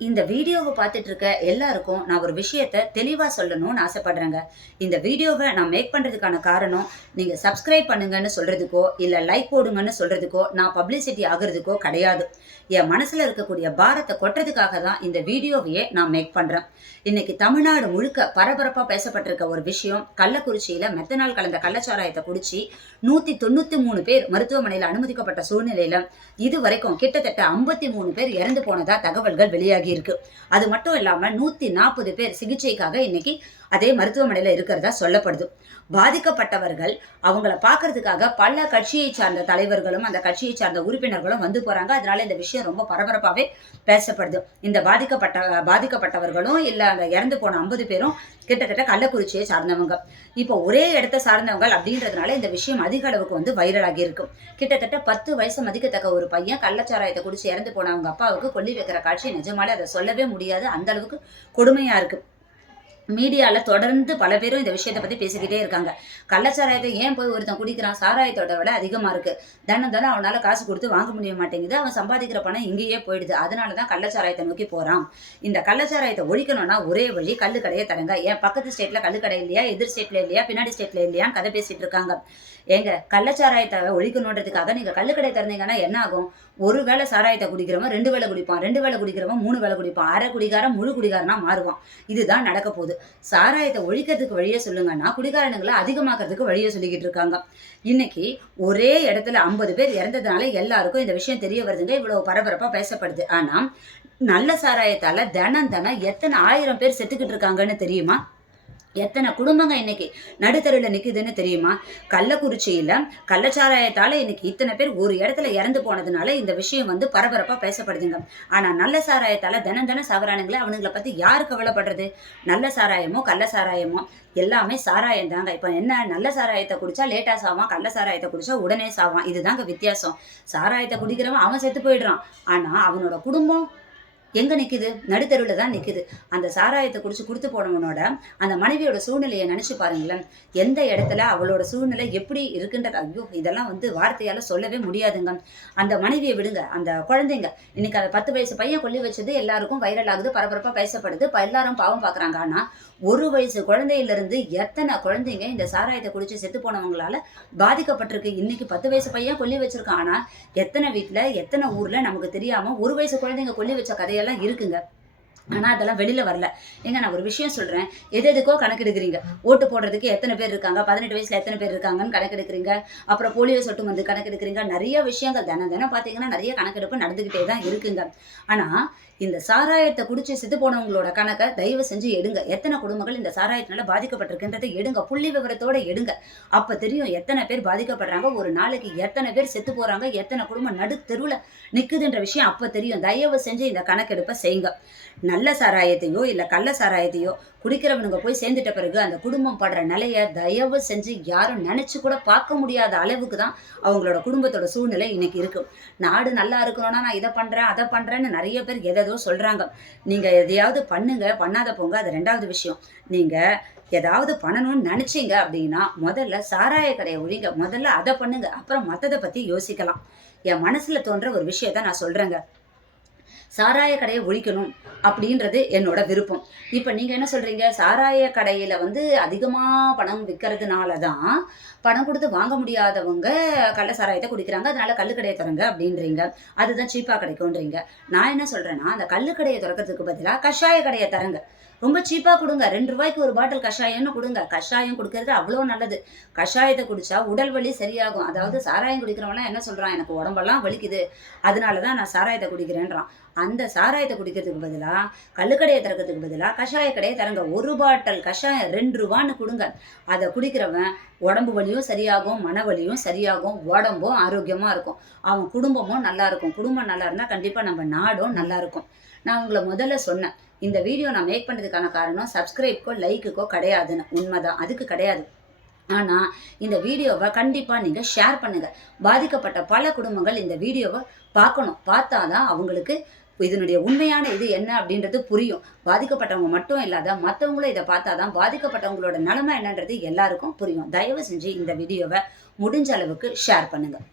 இந்த வீடியோவை பார்த்துட்டு இருக்க எல்லாருக்கும் நான் ஒரு விஷயத்த தெளிவாக சொல்லணும்னு ஆசைப்படுறேங்க. இந்த வீடியோவை நான் மேக் பண்ணுறதுக்கான காரணம் நீங்கள் சப்ஸ்கிரைப் பண்ணுங்கன்னு சொல்கிறதுக்கோ இல்லை லைக் போடுங்கன்னு சொல்கிறதுக்கோ நான் பப்ளிசிட்டி ஆகுறதுக்கோ கிடையாது. என் மனசில் இருக்கக்கூடிய பாரத்தை கொட்டுறதுக்காக தான் இந்த வீடியோவையே நான் மேக் பண்ணுறேன் இன்னைக்கு தமிழ்நாடு முழுக்க பரபரப்பாக பேசப்பட்டிருக்க ஒரு விஷயம் கள்ளக்குறிச்சியில் மெத்தனால் கலந்த கள்ளச்சாராயத்தை குடிச்சு நூற்றி தொண்ணூற்றி மூணு பேர் மருத்துவமனையில் அனுமதிக்கப்பட்ட சூழ்நிலையில் இது வரைக்கும் கிட்டத்தட்ட ஐம்பத்தி மூணு பேர் இறந்து போனதாக தகவல்கள் வெளியாகி இருக்கு அது மட்டும் இல்லாமல் நூற்றி நாற்பது பேர் சிகிச்சைக்காக இன்னைக்கு அதே மருத்துவமனையில் இருக்கிறதா சொல்லப்படுது. பாதிக்கப்பட்டவர்கள் அவங்கள பார்க்கறதுக்காக பல கட்சியை சார்ந்த தலைவர்களும் அந்த கட்சியை சார்ந்த உறுப்பினர்களும் வந்து போகிறாங்க அதனால இந்த விஷயம் ரொம்ப பரபரப்பாகவே பேசப்படுது. இந்த பாதிக்கப்பட்ட பாதிக்கப்பட்டவர்களும் இல்லை அந்த இறந்து போன ஐம்பது பேரும் கிட்டத்தட்ட கள்ளக்குறிச்சியை சார்ந்தவங்க. இப்போ ஒரே இடத்த சார்ந்தவங்க அப்படின்றதுனால இந்த விஷயம் அதிக அளவுக்கு வந்து வைரலாகி இருக்கும் கிட்டத்தட்ட பத்து வயசு மதிக்கத்தக்க ஒரு பையன் கள்ளச்சாராயத்தை குடிச்சு இறந்து போன அவங்க அப்பாவுக்கு கொல்லி வைக்கிற காட்சி நிஜமாலே அதை சொல்லவே முடியாது. அந்த அளவுக்கு கொடுமையா இருக்கு. மீடியாவில் தொடர்ந்து பல பேரும் இந்த விஷயத்தை பற்றி பேசிக்கிட்டே இருக்காங்க. கள்ளச்சாராயத்தை ஏன் போய் ஒருத்தன் குடிக்கிறான்? சாராயத்தோட விலை அதிகமாக இருக்குது தினம் தினம் அவனால் காசு கொடுத்து வாங்க முடிய மாட்டேங்குது. அவன் சம்பாதிக்கிற பணம் இங்கேயே போயிடுது. அதனால தான் கள்ளச்சாராயத்தை நோக்கி போகிறான் இந்த கள்ளச்சாராயத்தை ஒழிக்கணும்னா ஒரே வழி கல்லு கடையை தரங்க ஏன் பக்கத்து ஸ்டேட்டில் கல்லு கடை இல்லையா? எதிர் ஸ்டேட்டில் இல்லையா? பின்னாடி ஸ்டேட்டில் இல்லையான்னு கதை பேசிகிட்டு இருக்காங்க. ஏங்க கள்ளச்சாராயத்தை ஒழிக்கணுன்றதுக்காக நீங்கள் கல்லு கடை திறந்தீங்கன்னா என்ன ஆகும்? ஒரு வேளை சாராயத்தை குடிக்கிறவன் ரெண்டு வேளை குடிப்பான். ரெண்டு வேளை குடிக்கிறவன் மூணு வேளை குடிப்பான். அரை குடிகாரம் முழு குடிகாரனா மாறுவான். இதுதான் நடக்க போகுது. சாராயத்தை ஒழிக்கிறதுக்கு வழியே சொல்லுங்கன்னா குடிகாரனுங்களை அதிகமாக்கிறதுக்கு வழியே சொல்லிக்கிட்டு இருக்காங்க. இன்னைக்கு ஒரே இடத்துல ஐம்பது பேர் இறந்ததுனால எல்லாருக்கும் இந்த விஷயம் தெரிய வருதுங்க. இவ்வளவு பரபரப்பா பேசப்படுது. ஆனா நல்ல சாராயத்தால தினம் தினம் எத்தனை ஆயிரம் பேர் செத்துக்கிட்டு இருக்காங்கன்னு தெரியுமா? எத்தனை குடும்பங்க இன்னைக்கு? நடுத்தருவில் நிற்குதுன்னு தெரியுமா? கள்ளக்குறிச்சியில் கள்ளச்சாராயத்தால் இன்னைக்கு இத்தனை பேர் ஒரு இடத்துல இறந்து போனதுனால இந்த விஷயம் வந்து பரபரப்பாக பேசப்படுதுங்க. ஆனால் நல்ல சாராயத்தால் தினம் தினம் சாகுறானுங்களே அவனுங்களை பற்றி யார் கவலைப்படுறது? நல்ல சாராயமோ கள்ள சாராயமோ? எல்லாமே சாராயம் தாங்க. இப்போ என்ன நல்ல சாராயத்தை குடிச்சா லேட்டாக சாவான் கள்ள சாராயத்தை குடிச்சா உடனே சாவான். இதுதாங்க வித்தியாசம். சாராயத்தை குடிக்கிறவன் அவன் செத்து போயிடுறான். ஆனால் அவனோட குடும்பம் எங்கே நிற்குது நடுத்தருவில் தான் நிற்குது அந்த சாராயத்தை குடிச்சு கொடுத்து போனவனோட அந்த மனைவியோட சூழ்நிலையை நினச்சி பாருங்களேன். எந்த இடத்துல அவளோட சூழ்நிலை எப்படி இருக்குன்றது ஐயோ இதெல்லாம் வந்து வார்த்தையால் சொல்லவே முடியாதுங்க. அந்த மனைவியை விடுங்க. அந்த குழந்தைங்க இன்னைக்கு அந்த பத்து வயசு பையன் கொல்லி வச்சது எல்லாருக்கும் வைரல் ஆகுது பரபரப்பாக பேசப்படுது. இப்போ எல்லாரும் பாவம் பார்க்குறாங்க ஆனால் ஒரு வயசு குழந்தையிலிருந்து எத்தனை குழந்தைங்க இந்த சாராயத்தை குடிச்சு செத்து போனவங்களால பாதிக்கப்பட்டிருக்கு? இன்னைக்கு பத்து வயசு பையன் கொல்லி வச்சிருக்கான். ஆனால் எத்தனை வீட்டில் எத்தனை ஊரில் நமக்கு தெரியாமல் ஒரு வயசு குழந்தைங்க கொல்லி வச்ச கதையெல்லாம் எல்லாம் இருக்குங்க. ஆனால் அதெல்லாம் வெளியில் வரல. ஏங்க நான் ஒரு விஷயம் சொல்கிறேன் எது எதுக்கோ கணக்கெடுக்கிறீங்க. ஓட்டு போடுறதுக்கு எத்தனை பேர் இருக்காங்க? பதினெட்டு வயசில் எத்தனை பேர் இருக்காங்கன்னு கணக்கெடுக்கிறீங்க. அப்புறம் போலியோ சொட்டு வந்து கணக்கெடுக்கிறீங்க. நிறைய விஷயங்கள் தினம் தினம் பார்த்தீங்கன்னா நிறைய கணக்கெடுப்பு நடந்துக்கிட்டே தான் இருக்குங்க. ஆனால் இந்த சாராயத்தை குடிச்சு செத்து போனவங்களோட கணக்கை தயவு செஞ்சு எடுங்க. எத்தனை குடும்பங்கள் இந்த சாராயத்தினால பாதிக்கப்பட்டிருக்குன்றதை எடுங்க. புள்ளி விவரத்தோட எடுங்க. அப்போ தெரியும் எத்தனை பேர் பாதிக்கப்படுறாங்க. ஒரு நாளைக்கு எத்தனை பேர் செத்து போகிறாங்க எத்தனை குடும்பம் நடு தெருவில் நிற்குதுன்ற விஷயம் அப்போ தெரியும். தயவு செஞ்சு இந்த கணக்கெடுப்பை செய்யுங்க. நல்ல சாராயத்தையோ இல்லை கள்ள சாராயத்தையோ குடிக்கிறவனுங்க போய் சேர்ந்துட்ட பிறகு அந்த குடும்பம் படுற நிலையை தயவு செஞ்சு யாரும் நினச்சி கூட பார்க்க முடியாத அளவுக்கு தான் அவங்களோட குடும்பத்தோட சூழ்நிலை இன்னைக்கு இருக்கும் நாடு நல்லா இருக்கணும்னா நான் இதை பண்ணுறேன் அதை பண்ணுறேன்னு நிறைய பேர் எதோ சொல்கிறாங்க நீங்கள் எதையாவது பண்ணுங்க பண்ணாத போங்க அது ரெண்டாவது விஷயம். நீங்கள் ஏதாவது பண்ணணும்னு நினச்சிங்க அப்படின்னா முதல்ல சாராய கடையை ஒழிங்க முதல்ல அதை பண்ணுங்க அப்புறம் மற்றதை பற்றி யோசிக்கலாம். என் மனசில் தோன்ற ஒரு விஷயத்த நான் சொல்கிறேங்க சாராய கடையை ஒழிக்கணும். அப்படின்றது என்னோட விருப்பம். இப்போ நீங்கள் என்ன சொல்கிறீங்க சாராய கடையில் வந்து அதிகமாக பணம் விற்கிறதுனால தான் பணம் கொடுத்து வாங்க முடியாதவங்க கள்ள சாராயத்தை குடிக்கிறாங்க. அதனால கல்லுக்கடையை திறங்க அப்படின்றீங்க. அதுதான் சீப்பாக கிடைக்கும்ன்றீங்க நான் என்ன சொல்கிறேன்னா அந்த கல்லுக்கடையை திறக்கிறதுக்கு பதிலாக கஷாய கடையை தரங்க ரொம்ப சீப்பாக கொடுங்க. ரெண்டு ரூபாய்க்கு ஒரு பாட்டில் கஷாயம்னு கொடுங்க. கஷாயம் கொடுக்கறது அவ்வளோ நல்லது. கஷாயத்தை குடிச்சா உடல் வலி சரியாகும். அதாவது சாராயம் குடிக்கிறவங்களாம் என்ன சொல்கிறான் எனக்கு உடம்பெல்லாம் வலிக்குது. அதனால தான் நான் சாராயத்தை குடிக்கிறேன்றான். அந்த சாராயத்தை குடிக்கிறதுக்கு பதிலாக கல்லுக்கடையை திறக்கிறதுக்கு பதிலாக கஷாய கடையை தரங்க. ஒரு பாட்டல் கஷாயம் ரெண்டு ரூபான்னு கொடுங்க. அதை குடிக்கிறவன் உடம்பு வலியும் சரியாகும் மன வலியும் சரியாகும் உடம்பும் ஆரோக்கியமாக இருக்கும். அவன் குடும்பமும் நல்லா இருக்கும். குடும்பம் நல்லா இருந்தால் கண்டிப்பாக நம்ம நாடும் நல்லா இருக்கும். நான் உங்களை முதல்ல சொன்னேன். இந்த வீடியோ நான் மேக் பண்ணுறதுக்கான காரணம் சப்ஸ்கிரைப்க்கோ லைக்குக்கோ கிடையாதுன்னு. உண்மைதான். அதுக்கு கிடையாது. ஆனால் இந்த வீடியோவை கண்டிப்பாக நீங்கள் ஷேர் பண்ணுங்கள் பாதிக்கப்பட்ட பல குடும்பங்கள் இந்த வீடியோவை பார்க்கணும். பார்த்தா தான் அவங்களுக்கு இதனுடைய உண்மையான இது என்ன அப்படின்றது புரியும். பாதிக்கப்பட்டவங்க மட்டும் இல்லாத மற்றவங்களும் இதை பார்த்தா தான் பாதிக்கப்பட்டவங்களோட நிலைமை என்னன்றது எல்லாருக்கும் புரியும். தயவு செஞ்சு இந்த வீடியோவை முடிஞ்ச அளவுக்கு ஷேர் பண்ணுங்கள்